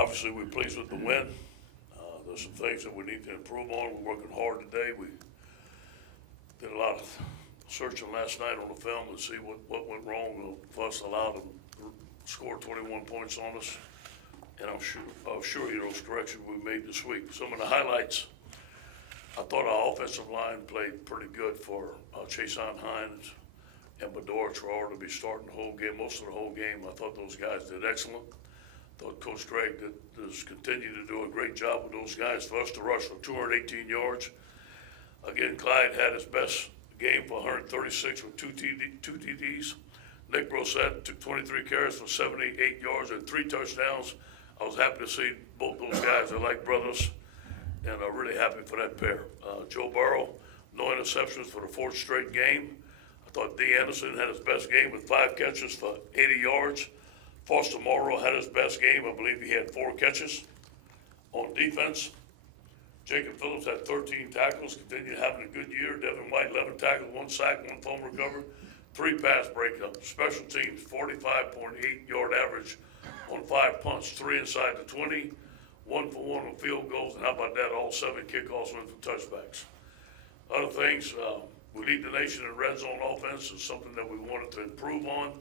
Obviously, we're pleased with the win. There's some things that we need to improve on. We're working hard today. We did a lot of searching last night on the film to see what went wrong. The fuss allowed them to score 21 points on us. And I'll assure you those corrections we made this week. Some of the highlights, I thought our offensive line played pretty good for Chason Hines and Bedore Traore to be starting the whole game, most of the whole game. I thought those guys did excellent. Thought Coach Craig has continued to do a great job with those guys. For us to rush for 218 yards. Again, Clyde had his best game for 136 with two TDs. Nick Brosette took 23 carries for 78 yards and 3 touchdowns. I was happy to see both those guys. They're like brothers, and I'm really happy for that pair. Joe Burrow, no interceptions for the 4th straight game. I thought D. Anderson had his best game with 5 catches for 80 yards. Foster Morrow had his best game. I believe he had 4 catches on defense. Jacob Phillips had 13 tackles, continued having a good year. Devin White, 11 tackles, 1 sack, 1 fumble recovery, 3 pass breakups. Special teams, 45.8 yard average on 5 punts, 3 inside the 20, 1 for 1 on field goals, and how about that, all 7 kickoffs went for touchbacks. Other things, we lead the nation in red zone offense. Is something that we wanted to improve on.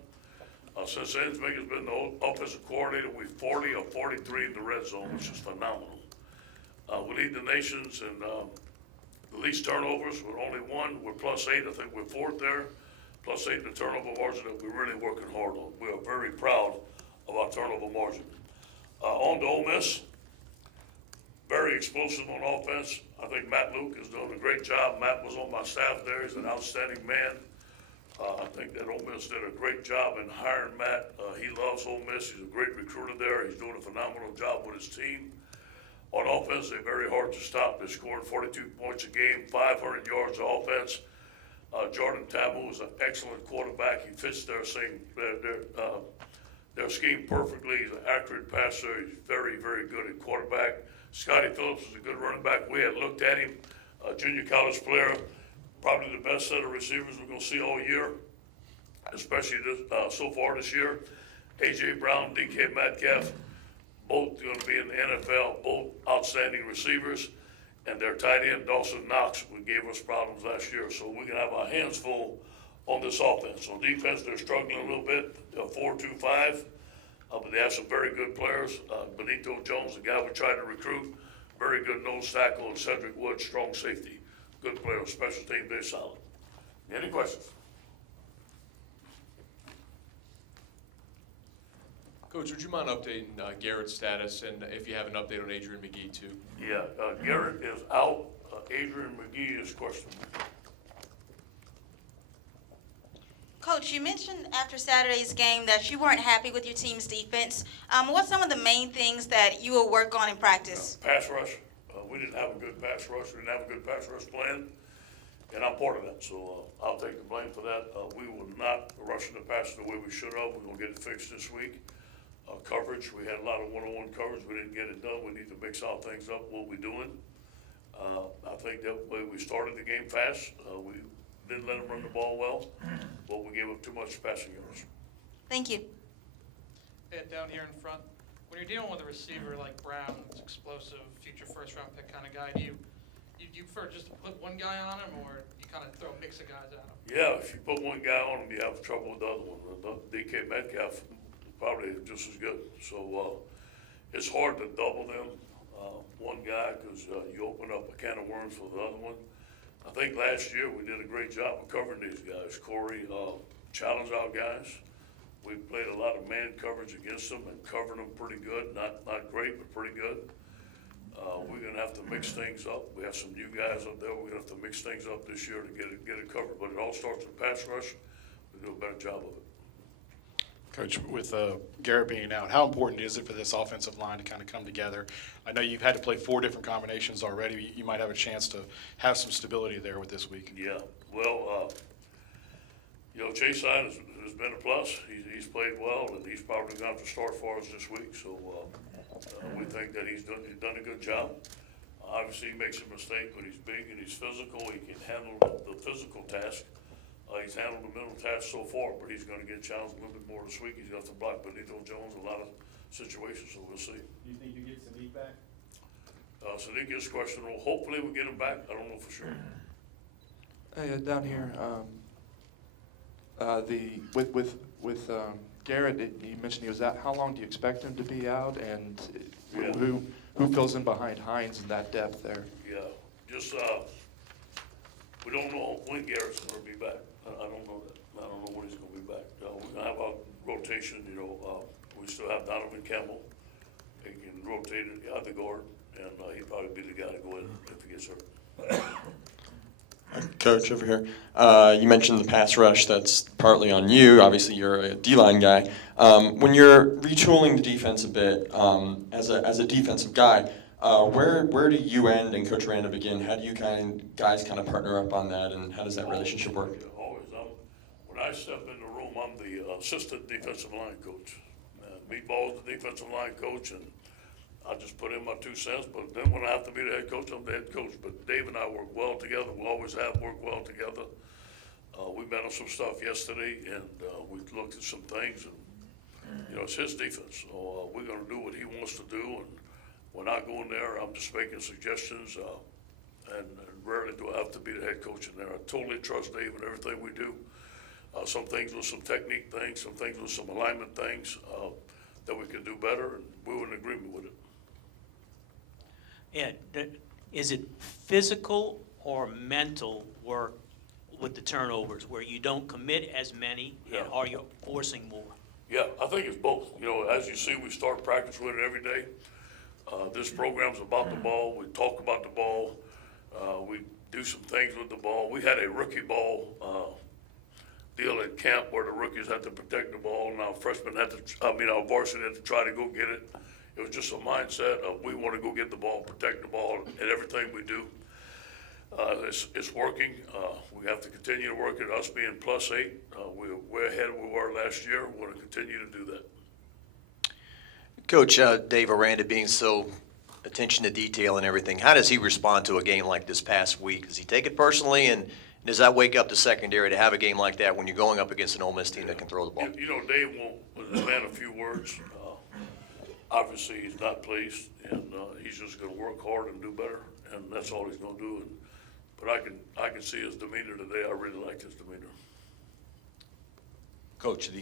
Since Ensmith has been the offensive coordinator, we're 40 of 43 in the red zone, which is phenomenal. We lead the nations in the least turnovers with only 1. We're +8. I think we're 4th there. +8 in the turnover margin that we're really working hard on. We are very proud of our turnover margin. On to Ole Miss. Very explosive on offense. I think Matt Luke is doing a great job. Matt was on my staff there. He's an outstanding man. I think that Ole Miss did a great job in hiring Matt. He loves Ole Miss. He's a great recruiter there. He's doing a phenomenal job with his team. On offense, they're very hard to stop. They're scoring 42 points a game, 500 yards of offense. Jordan Tamu is an excellent quarterback. He fits their scheme perfectly. He's an accurate passer. He's very, very good at quarterback. Scotty Phillips is a good running back. We had looked at him, a junior college player, probably the best set of receivers we're going to see all year, especially so far this year. A.J. Brown, D.K. Metcalf, both going to be in the NFL, both outstanding receivers. And their tight end, Dawson Knox, who gave us problems last year. So we're going to have our hands full on this offense. On defense, they're struggling a little bit, 4-2-5. But they have some very good players. Benito Jones, the guy we tried to recruit, very good nose tackle, and Cedric Wood, strong safety. Good player, special team, they're solid. Any questions? Coach, would you mind updating Garrett's status, and if you have an update on Adrian McGee too? Yeah, Garrett is out. Adrian McGee is questionable. Coach, you mentioned after Saturday's game that you weren't happy with your team's defense. What's some of the main things that you will work on in practice? Pass rush. We didn't have a good pass rush. We didn't have a good pass rush plan, and I'm part of that. So I'll take the blame for that. We were not rushing the pass the way we should have. We're going to get it fixed this week. Coverage, we had a lot of one-on-one coverage. We didn't get it done. We need to mix all things up, what we're doing. I think that way we started the game fast. We didn't let them run the ball well, but we gave up too much passing yards. Thank you. Ed, down here in front, when you're dealing with a receiver like Brown, who's explosive, future first-round pick kind of guy, do you prefer just to put one guy on him, or you kind of throw a mix of guys at him? Yeah, if you put one guy on him, you have trouble with the other one. DK Metcalf probably just as good. So it's hard to double them, one guy, because you open up a can of worms for the other one. I think last year we did a great job of covering these guys. Corey challenged our guys. We played a lot of man coverage against them and covered them pretty good. Not great, but pretty good. We're going to have to mix things up. We have some new guys up there. We're going to have to mix things up this year to get it covered. But it all starts with pass rush. We do a better job of it. Coach, with Garrett being out, how important is it for this offensive line to kind of come together? I know you've had to play 4 different combinations already. You might have a chance to have some stability there with this week. Yeah, well, Chase Sine has been a plus. He's played well, and he's probably going to start for us this week. So we think that he's done a good job. Obviously, he makes a mistake, but he's big and he's physical. He can handle the physical task. He's handled the mental task so far, but he's going to get challenged a little bit more this week. He's got to block Benito Jones, a lot of situation, so we'll see. Do you think you get Sadiq back? Sadiq is questionable. Hopefully we get him back. I don't know for sure. Hey, down here, with Garrett, you mentioned he was out. How long do you expect him to be out, and Yeah. who fills in behind Hines in that depth there? Yeah, just, we don't know when Garrett's gonna be back. I don't know that. I don't know when he's gonna be back. We're gonna have a rotation, we still have Donovan Campbell. He can rotate it at the guard, and he'd probably be the guy to go in if he gets hurt. Coach, over here. You mentioned the pass rush. That's partly on you. Obviously, you're a D-line guy. When you're retooling the defense a bit, as a defensive guy, where do you end and Coach Randa begin? How do you guys kind of partner up on that, and how does that relationship work? Always. When I step in the room, I'm the assistant defensive line coach. Meatball's the defensive line coach, and I just put in my 2 cents, but then when I have to be the head coach, I'm the head coach. But Dave and I work well together. We always have worked well together. We met on some stuff yesterday, and we looked at some things, and, it's his defense. So we're gonna do what he wants to do, and when I go in there, I'm just making suggestions, and rarely do I have to be the head coach in there. I totally trust Dave in everything we do. Some things with some technique things, some things with some alignment things, that we can do better, and we were in agreement with it. Ed, is it physical or mental work with the turnovers where you don't commit as many, Yeah. and are you forcing more? Yeah, I think it's both. As you see, we start practice with it every day. This program's about the ball. We talk about the ball. We do some things with the ball. We had a rookie ball deal at camp where the rookies had to protect the ball, and our varsity had to try to go get it. It was just a mindset of we want to go get the ball, protect the ball, and everything we do. It's working. We have to continue to work at us being +8. We're way ahead where we were last year. We're going to continue to do that. Coach, Dave Aranda being so attention to detail and everything, how does he respond to a game like this past week? Does he take it personally, and does that wake up the secondary to have a game like that when you're going up against an Ole Miss team that can throw the ball? Dave won't demand a few words. Obviously, he's not pleased, and he's just going to work hard and do better, and that's all he's going to do. But I can see his demeanor today. I really liked his demeanor. Coach, do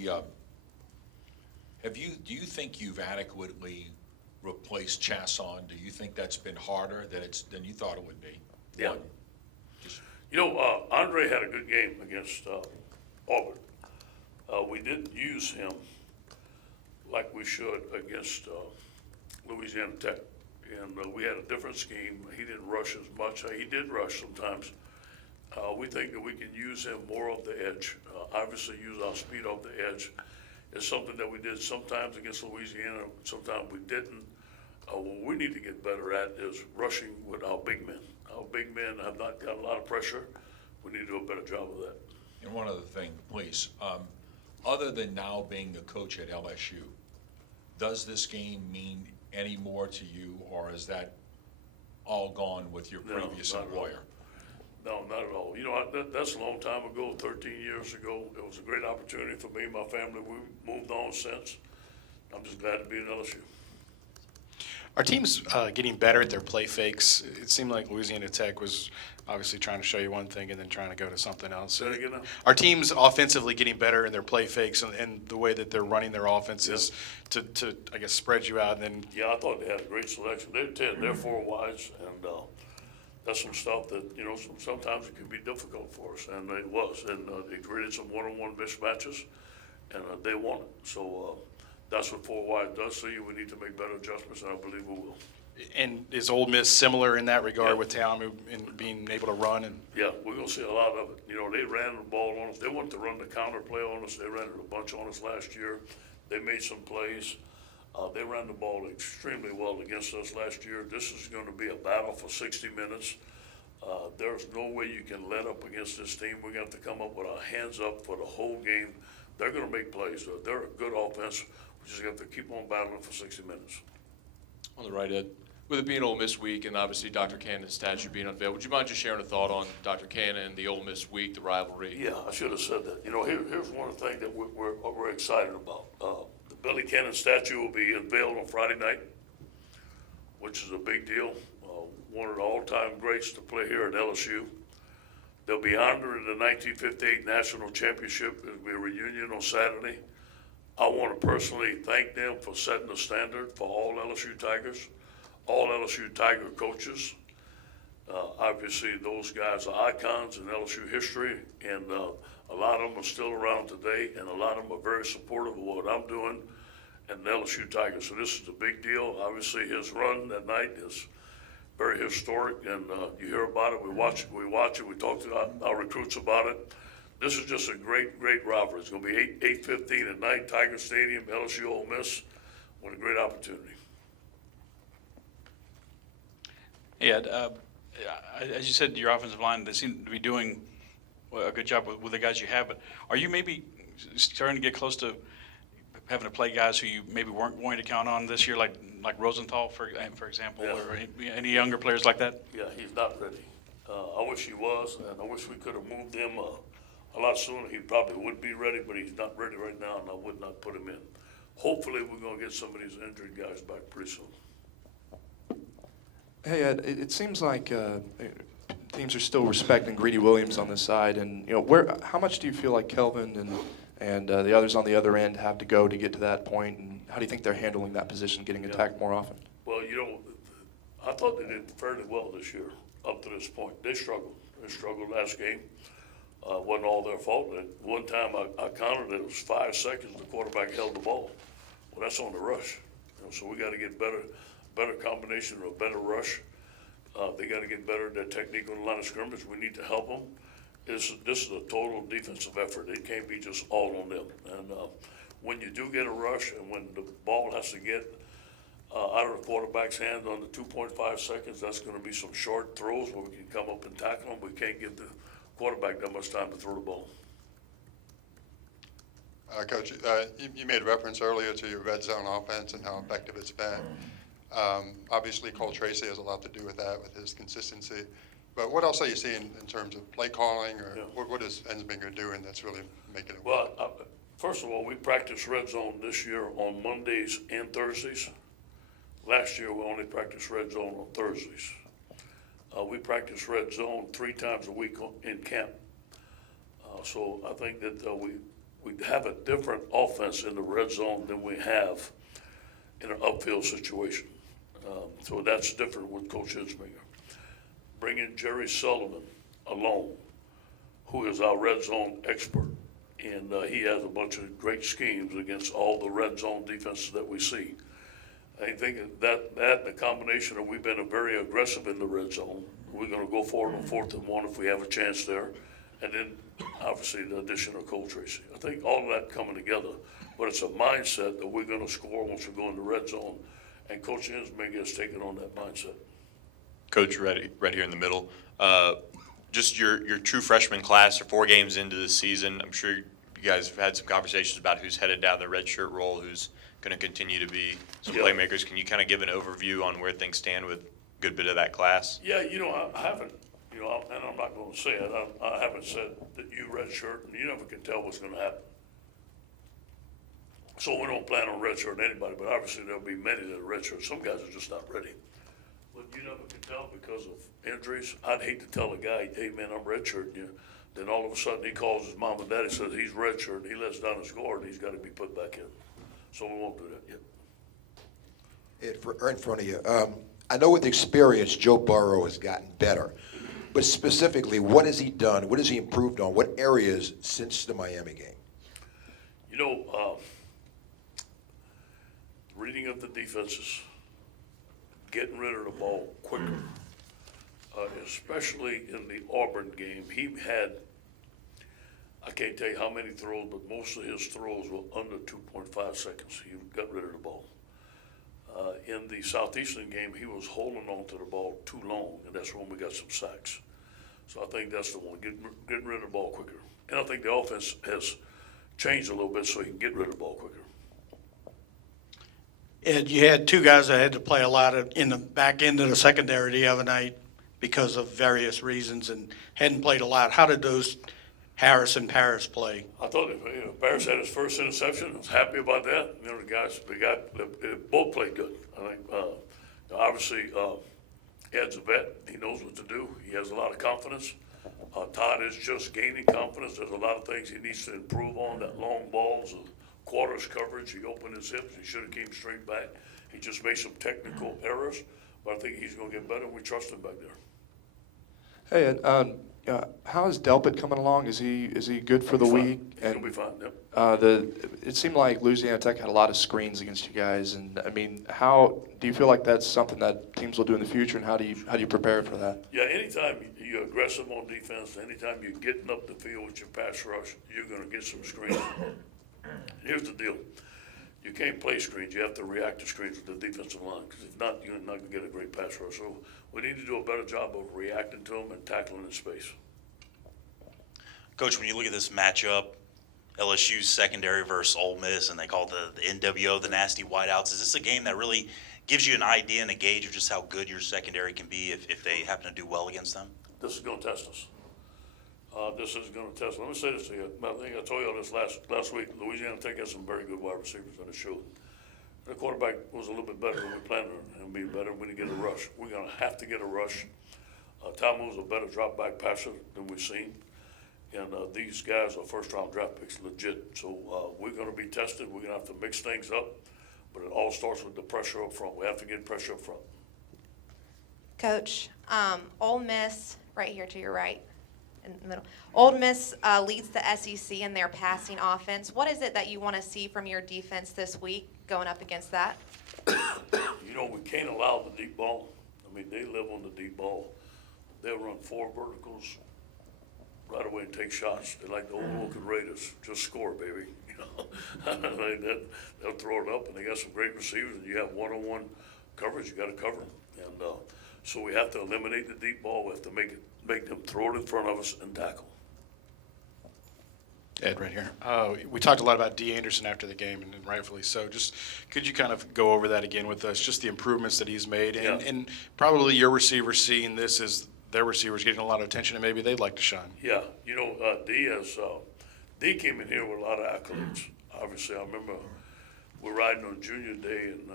you think you've adequately replaced Chasson? Do you think that's been harder than you thought it would be? Yeah. Andre had a good game against Auburn. We didn't use him like we should against Louisiana Tech. And we had a different scheme. He didn't rush as much. He did rush sometimes. We think that we can use him more off the edge. Obviously use our speed off the edge. It's something that we did sometimes against Louisiana, sometimes we didn't. What we need to get better at is rushing with our big men. Our big men have not got a lot of pressure. We need to do a better job of that. And one other thing, please. Other than now being the coach at LSU, does this game mean any more to you, or is that all gone with your previous employer? No, not at all. That's a long time ago, 13 years ago. It was a great opportunity for me and my family. We moved on since. I'm just glad to be at LSU. Are teams getting better at their play fakes? It seemed like Louisiana Tech was obviously trying to show you one thing and then trying to go to something else. Say it again now. Are teams offensively getting better in their play fakes and the way that they're running their offenses to I guess, spread you out? And then Yeah, I thought they had a great selection. They're 10, they're 4 wides, and that's some stuff that, sometimes it can be difficult for us, and it was. And they created some one-on-one mismatches, and they won it. So that's what 4 wide does to you. We need to make better adjustments, and I believe we will. and is Ole Miss similar in that regard Yeah. with Tamu and being able to run? And Yeah, we're going to see a lot of it. They ran the ball on us. They wanted to run the counter play on us. They ran it a bunch on us last year. They made some plays. They ran the ball extremely well against us last year. This is going to be a battle for 60 minutes. There's no way you can let up against this team. We're going to have to come up with our hands up for the whole game. They're going to make plays. They're a good offense. We just have to keep on battling for 60 minutes. On the right, Ed. With it being Ole Miss week and obviously Dr. Cannon's statue being unveiled, would you mind just sharing a thought on Dr. Cannon and the Ole Miss week, the rivalry? Yeah, I should have said that. Here's one of the things that we're excited about. The Billy Cannon statue will be unveiled on Friday night, which is a big deal. One of the all-time greats to play here at LSU. They'll be honored in the 1958 National Championship. It'll be a reunion on Saturday. I want to personally thank them for setting the standard for all LSU Tigers, all LSU Tiger coaches. Obviously, those guys are icons in LSU history, and a lot of them are still around today, and a lot of them are very supportive of what I'm doing and the LSU Tigers. So this is a big deal. Obviously, his run that night is very historic, and you hear about it. We watch it. We talk to our recruits about it. This is just a great rivalry. It's going to be 8:15 at night, Tiger Stadium, LSU Ole Miss. What a great opportunity. Hey, Ed, as you said, your offensive line, they seem to be doing a good job with the guys you have, but are you maybe starting to get close to having to play guys who you maybe weren't going to count on this year, like Rosenthal, for example, Yeah. or any younger players like that? Yeah, he's not ready. I wish he was, and I wish we could have moved him a lot sooner. He probably would be ready, but he's not ready right now, and I would not put him in. Hopefully, we're going to get some of these injured guys back pretty soon. Hey, Ed, it seems like teams are still respecting Greedy Williams on this side, and how much do you feel like Kelvin and the others on the other end have to go to get to that point, and how do you think they're handling that position, getting attacked more often? Well, I thought they did fairly well this year up to this point. They struggled. They struggled last game. Wasn't all their fault. At one time, I counted it was 5 seconds the quarterback held the ball. Well, that's on the rush. So we got to get better combination or a better rush. They got to get better at their technique on the line of scrimmage. We need to help them. This is a total defensive effort. It can't be just all on them. And when you do get a rush and when the ball has to get out of the quarterback's hand under 2.5 seconds, that's going to be some short throws where we can come up and tackle them. We can't give the quarterback that much time to throw the ball. Coach, you made reference earlier to your red zone offense and how effective it's been. Obviously, Cole Tracy has a lot to do with that, with his consistency. But what else are you seeing in terms of play calling, or what is Ensminger doing that's really making it work? Well, first of all, we practiced red zone this year on Mondays and Thursdays. Last year, we only practiced red zone on Thursdays. We practice red zone 3 times a week in camp. So I think that we have a different offense in the red zone than we have in an upfield situation. So that's different with Coach Ensminger. Bringing Jerry Sullivan alone, who is our red zone expert, and he has a bunch of great schemes against all the red zone defenses that we see. I think that the combination of we've been very aggressive in the red zone. We're going to go forward on 4th and 1 if we have a chance there, and then obviously the addition of Cole Tracy. I think all of that coming together, but it's a mindset that we're going to score once we go in the red zone, and Coach Ensminger has taken on that mindset. Coach, right here in the middle. Just your true freshman class are 4 games into the season. I'm sure you guys have had some conversations about who's headed down the redshirt role, who's going to continue to be some playmakers. Can you kind of give an overview on where things stand with a good bit of that class? Yeah, I haven't, and I'm not going to say it. I haven't said that you redshirt, and you never can tell what's going to happen. So we don't plan on redshirting anybody, but obviously there'll be many that are redshirt. Some guys are just not ready. But you never can tell because of injuries. I'd hate to tell a guy, hey, man, I'm redshirting you. Then all of a sudden he calls his mom and daddy, says he's redshirt, and he lets down his guard, and he's got to be put back in. So we won't do that yet. Right in front of you. I know with experience, Joe Burrow has gotten better. But specifically, what has he done? What has he improved on? What areas since the Miami game? Reading of the defenses, getting rid of the ball quicker, especially in the Auburn game. He had, I can't tell you how many throws, but most of his throws were under 2.5 seconds. He got rid of the ball. In the Southeastern game, he was holding on to the ball too long, and that's when we got some sacks. So I think that's the one, getting rid of the ball quicker. And I think the offense has changed a little bit so he can get rid of the ball quicker. Ed, you had 2 guys that had to play a lot in the back end of the secondary the other night because of various reasons and hadn't played a lot. How did those Harris and Paris play. I thought Barris had his first interception. I was happy about that. You know, they both played good. I think, obviously, Ed's a vet. He knows what to do. He has a lot of confidence. Todd is just gaining confidence. There's a lot of things he needs to improve on. That long balls, quarters coverage. He opened his hips. He should have came straight back. He just made some technical errors, but I think he's going to get better. We trust him back there. Hey, how is Delpit coming along? Is he good for the He's fine. week? He's gonna be fine. Yep. It seemed like Louisiana Tech had a lot of screens against you guys, and I mean, how do you feel like that's something that teams will do in the future, and how do you prepare for that? Yeah, anytime you're aggressive on defense, anytime you're getting up the field with your pass rush, you're going to get some screens. Here's the deal. You can't play screens. You have to react to screens with the defensive line, because if not, you're not going to get a great pass rush. So we need to do a better job of reacting to them and tackling in space. Coach, when you look at this matchup, LSU's secondary versus Ole Miss, and they call it the NWO, the nasty whiteouts, is this a game that really gives you an idea and a gauge of just how good your secondary can be if they happen to do well against them? This is going to test us. This is going to test. Let me say this to you. I think I told you all this last week. Louisiana Tech has some very good wide receivers on the show. The quarterback was a little bit better than we planned on him being better. We didn't get a rush. We're going to have to get a rush. Tamu's a better drop back passer than we've seen. And these guys are first-round draft picks, legit. So we're going to be tested. We're going to have to mix things up. But it all starts with the pressure up front. We have to get pressure up front. Coach, Ole Miss, right here to your right, in the middle. Ole Miss leads the SEC in their passing offense. What is it that you want to see from your defense this week going up against that? You know, we can't allow the deep ball. I mean, they live on the deep ball. They'll run 4 verticals right away and take shots. They're like the old Oakland Raiders. Just score, baby. You know, they'll throw it up, and they got some great receivers. And you have one-on-one coverage. You got to cover them. And so we have to eliminate the deep ball. We have to make them throw it in front of us and tackle. Ed, right here. We talked a lot about D. Anderson after the game, and rightfully so. Just could you kind of go over that again with us, just the improvements that he's made, and probably your receivers seeing this as their receivers getting a lot of attention, and maybe they'd like to shine. Yeah, you know, D came in here with a lot of accolades. Obviously, I remember we're riding on junior day, and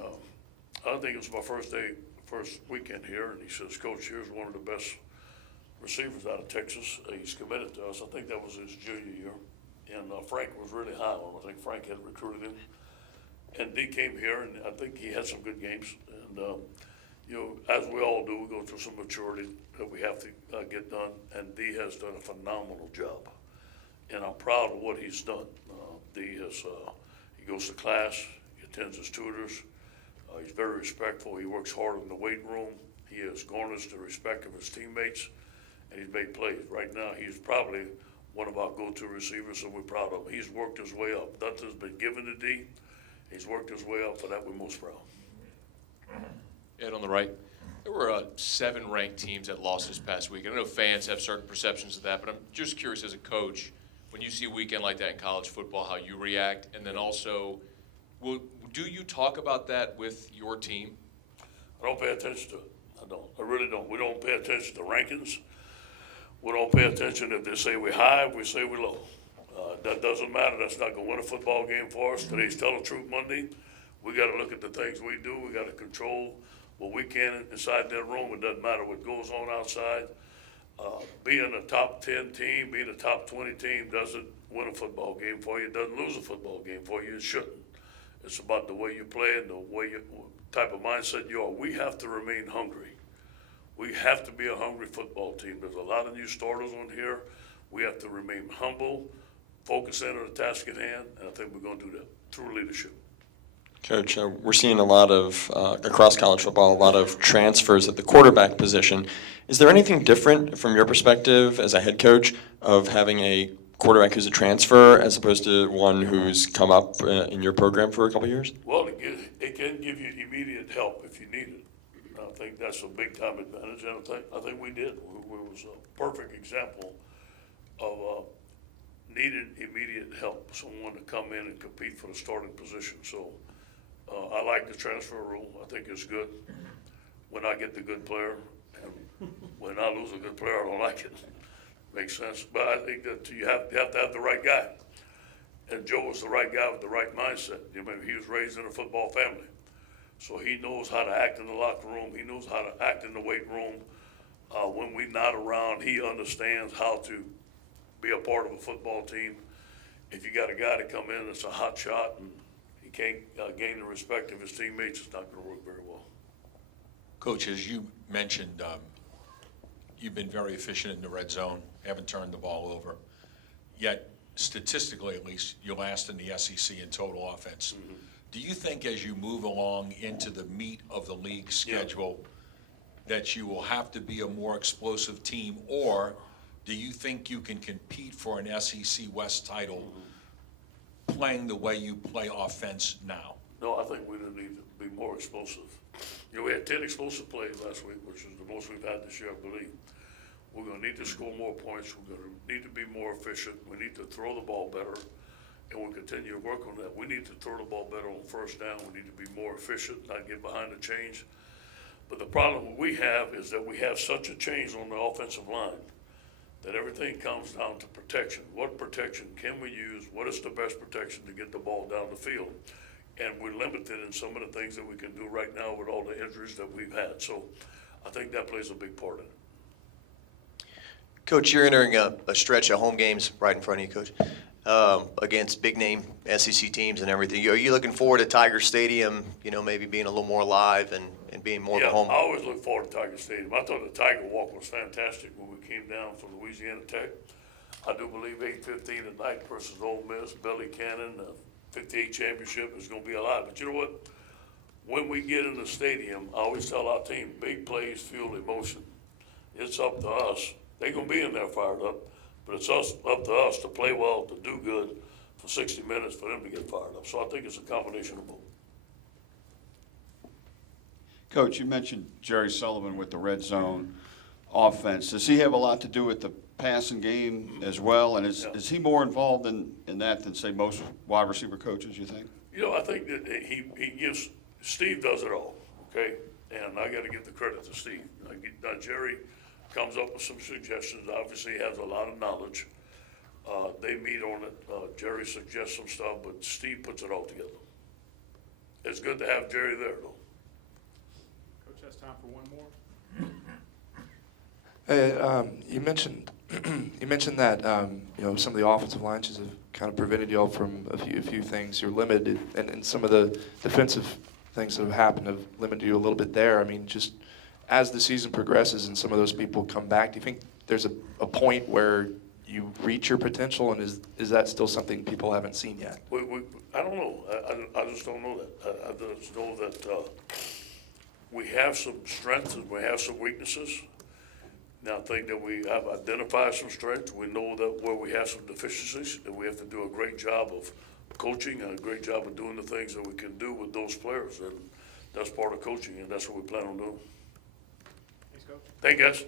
I think it was my first weekend here, and he says, Coach, here's one of the best receivers out of Texas. He's committed to us. I think that was his junior year. And Frank was really high on him. I think Frank had recruited him. And D came here, and I think he had some good games. And, you know, as we all do, we go through some maturity that we have to get done. And D has done a phenomenal job. And I'm proud of what he's done. D has, he goes to class, he attends his tutors. He's very respectful. He works hard in the weight room. He has garnered the respect of his teammates, and he's made plays. Right now, he's probably one of our go-to receivers, so we're proud of him. He's worked his way up. Nothing's been given to D. He's worked his way up. For that, we're most proud. Ed, on the right, there were 7 ranked teams that lost this past week. I know fans have certain perceptions of that, but I'm just curious as a coach, when you see a weekend like that in college football, how you react, and then also, do you talk about that with your team? I don't pay attention to it. I don't. I really don't. We don't pay attention to rankings. We don't pay attention if they say we're high, if we say we're low. That doesn't matter. That's not going to win a football game for us. Today's Tell the Truth Monday. We got to look at the things we do. We got to control what we can inside that room. It doesn't matter what goes on outside. Being a top 10 team, being a top 20 team doesn't win a football game for you. It doesn't lose a football game for you. It shouldn't. It's about the way you play and the way type of mindset you are. We have to remain hungry. We have to be a hungry football team. There's a lot of new starters on here. We have to remain humble, focus in on the task at hand, and I think we're going to do that through leadership. Coach, we're seeing a lot of, across college football, a lot of transfers at the quarterback position. Is there anything different from your perspective as a head coach of having a quarterback who's a transfer as opposed to one who's come up in your program for a couple years? Well, it can give you immediate help if you need it. I think that's a big-time advantage, and I think we did. It was a perfect example of needed immediate help, someone to come in and compete for the starting position. So I like the transfer rule. I think it's good when I get the good player, and when I lose a good player, I don't like it. Makes sense, but I think that you have to have the right guy. And Joe was the right guy with the right mindset. You know, he was raised in a football family. So he knows how to act in the locker room. He knows how to act in the weight room. When we're not around, he understands how to be a part of a football team. If you got a guy to come in that's a hot shot and he can't gain the respect of his teammates, it's not going to work very well. Coach, as you mentioned, you've been very efficient in the red zone, haven't turned the ball over. Yet, statistically at least, you're last in the SEC in total offense. Mm-hmm. Do you think as you move along into the meat of the league schedule that you will have to be a more explosive team, or do you think you can compete for an SEC West title playing the way you play offense now? No, I think we need to be more explosive. You know, we had 10 explosive plays last week, which is the most we've had this year, I believe. We're going to need to score more points. We're going to need to be more efficient. We need to throw the ball better, and we'll continue to work on that. We need to throw the ball better on first down. We need to be more efficient, not get behind the chains. But the problem we have is that we have such a change on the offensive line that everything comes down to protection. What protection can we use? What is the best protection to get the ball down the field? And we're limited in some of the things that we can do right now with all the injuries that we've had. So I think that plays a big part in it. Coach, you're entering a stretch of home games right in front of you, Coach, against big-name SEC teams and everything. Are you looking forward to Tiger Stadium, you know, maybe being a little more alive and being more of a home? I always look forward to Tiger Stadium. I thought the Tiger Walk was fantastic when we came down from Louisiana Tech. I do believe 8:15 at night versus Ole Miss, Billy Cannon, 58 championship is going to be alive. But you know what? When we get in the stadium, I always tell our team, big plays fuel emotion. It's up to us. They're going to be in there fired up, but it's up to us to play well, to do good for 60 minutes for them to get fired up. So I think it's a combination of both. Coach, you mentioned Jerry Sullivan with the red zone offense. Does he have a lot to do with the passing game as well? And is he more involved in that than, say, most wide receiver coaches, you think? You know, I think that he gives, Steve does it all, okay? And I got to give the credit to Steve. Now, Jerry comes up with some suggestions. Obviously, he has a lot of knowledge. They meet on it. Jerry suggests some stuff, but Steve puts it all together. It's good to have Jerry there, though. Coach, has time for one more. Hey, you mentioned that you know, some of the offensive lines have kind of prevented y'all from a few things. You're limited, and some of the defensive things that have happened have limited you a little bit there. I mean, just as the season progresses and some of those people come back, do you think there's a point where you reach your potential, and is that still something people haven't seen yet? I don't know. I just don't know that. I just know that we have some strengths and we have some weaknesses. Now, I think that we have identified some strengths. We know that where we have some deficiencies, that we have to do a great job of coaching and a great job of doing the things that we can do with those players. And that's part of coaching, and that's what we plan on doing. Thanks, Coach. Thank you, guys.